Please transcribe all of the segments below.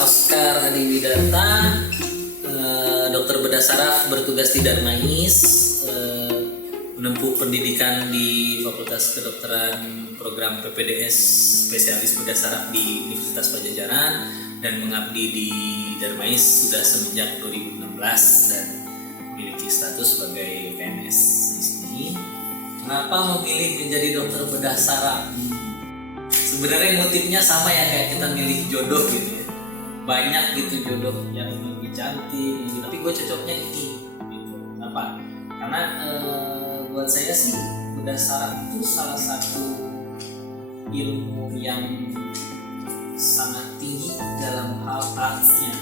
Oscar Adiwidata, dokter bedah saraf bertugas di Darmais, menempuh pendidikan di Fakultas Kedokteran Program PPDS Spesialis Bedah Saraf di Universitas Padjadjaran dan mengabdi di Darmais sudah semenjak 2016 dan memiliki status sebagai PNS di sini. Kenapa memilih menjadi dokter bedah saraf? Sebenarnya motifnya sama ya kayak kita milih jodoh gitu ya. Banyak gitu jodoh yang lebih cantik gitu. Tapi gue cocoknya ini gitu. Kenapa? Karena buat saya sih bedah saraf itu salah satu ilmu yang sangat tinggi dalam hal artnya.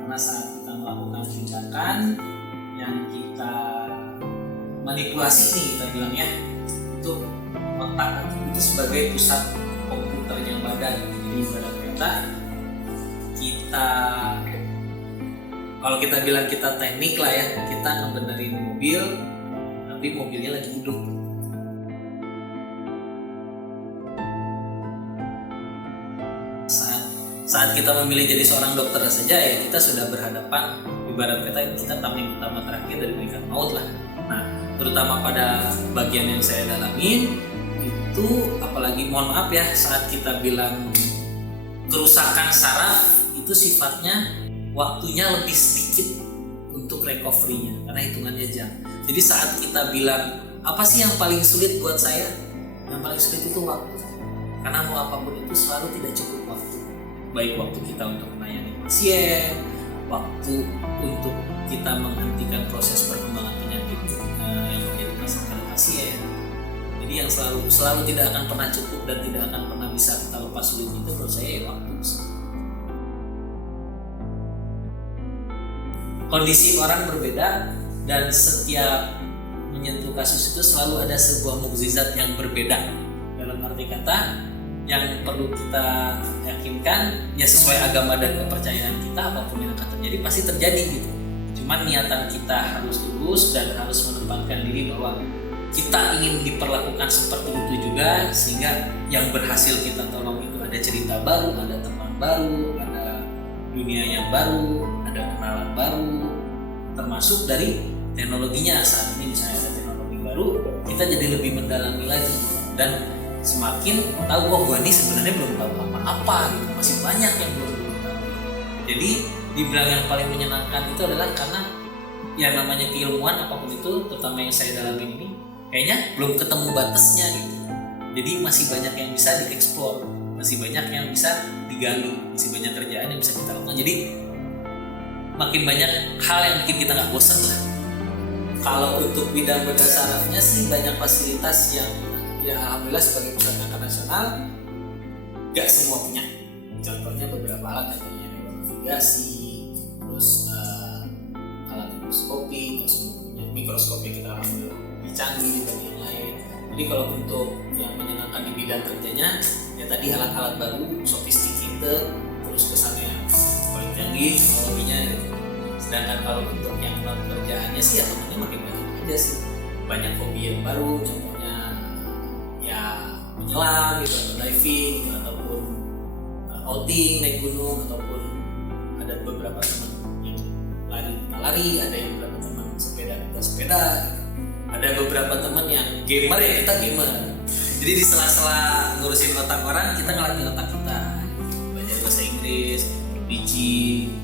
Karena saat kita melakukan tindakan yang kita manipulasi nih kita bilang ya, itu otak itu sebagai pusat komputernya badan. Jadi ibarat kata kita, kalau kita bilang kita teknik lah ya, kita ngebenerin mobil tapi mobilnya lagi hidup. Saat kita memilih jadi seorang dokter saja ya kita sudah berhadapan, ibarat kata kita tameng utama terakhir dari malaikat maut lah. Nah, terutama pada bagian yang saya dalamin itu, apalagi mohon maaf ya, saat kita bilang kerusakan saraf itu sifatnya waktunya lebih sedikit untuk recovery-nya karena hitungannya jam. Jadi saat kita bilang apa sih yang paling sulit buat saya? Yang paling sulit itu waktu. Karena mau apapun itu selalu tidak cukup waktu. Baik waktu kita untuk melayani pasien, waktu untuk kita menghentikan proses perkembangan penyakit yang menjadi masalah pasien. Jadi yang selalu tidak akan pernah cukup dan tidak akan pernah bisa kita lepas sulit itu menurut saya ya waktu. Kondisi orang berbeda dan setiap menyentuh kasus itu selalu ada sebuah mukjizat yang berbeda. Dalam arti kata yang perlu kita yakinkan ya sesuai agama dan kepercayaan kita, apapun yang akan terjadi pasti terjadi gitu. Cuman niatan kita harus lurus dan harus menempatkan diri bahwa kita ingin diperlakukan seperti itu juga, sehingga yang berhasil kita tolong itu ada cerita baru, ada teman baru, ada dunia yang baru, ada kenalan baru, termasuk dari teknologinya. Saat ini misalnya ada teknologi baru, kita jadi lebih mendalami lagi dan semakin tahu gua ini sebenarnya belum tahu apa-apa gitu. Masih banyak yang belum tahu. Jadi dibilang yang paling menyenangkan itu adalah karena yang namanya keilmuan apapun itu, terutama yang saya dalami ini, kayaknya belum ketemu batasnya gitu. Jadi masih banyak yang bisa dieksplor, masih banyak yang bisa digali, masih banyak kerjaan yang bisa kita lakukan. Jadi makin banyak hal yang bikin kita nggak bosan lah. Kalau untuk bidang bedah sarafnya sih banyak fasilitas yang ya alhamdulillah sebagai pusat kanker nasional nggak semua punya. Contohnya beberapa alat yang punya navigasi, terus alat mikroskopi, nggak semua punya. Mikroskopi kita alhamdulillah lebih canggih dibanding yang lain. Jadi kalau untuk yang menyenangkan di bidang kerjanya ya tadi alat-alat baru, sophisticated, terus kesannya paling canggih teknologinya gitu. Sedangkan kalau untuk yang non kerjaannya sih ya temennya makin banyak aja sih. Banyak hobi yang baru, contohnya ya menyelam gitu, atau diving gitu, ataupun outing naik gunung, ataupun ada beberapa teman yang lari, ada yang beberapa teman sepeda gitu. Ada beberapa teman yang gamer ya kita gamer. Jadi di sela-sela ngurusin otak orang kita ngelatih otak kita, belajar bahasa Inggris, RPG,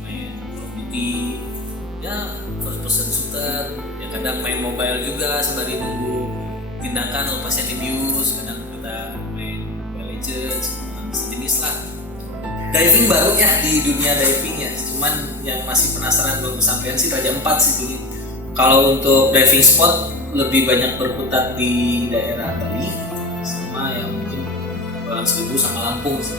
main Call of Duty, ya first person shooter, ya kadang main mobile juga sembari nunggu tindakan kalau pasien abuse, kadang kita main Mobile Legends, sejenis lah. Diving baru ya di dunia diving ya, cuman yang masih penasaran belum kesampaian sih Raja 4 sih dulu. Kalau untuk diving spot lebih banyak berputar di daerah Bali sama yang mungkin Kepulauan Seribu sama Lampung sih.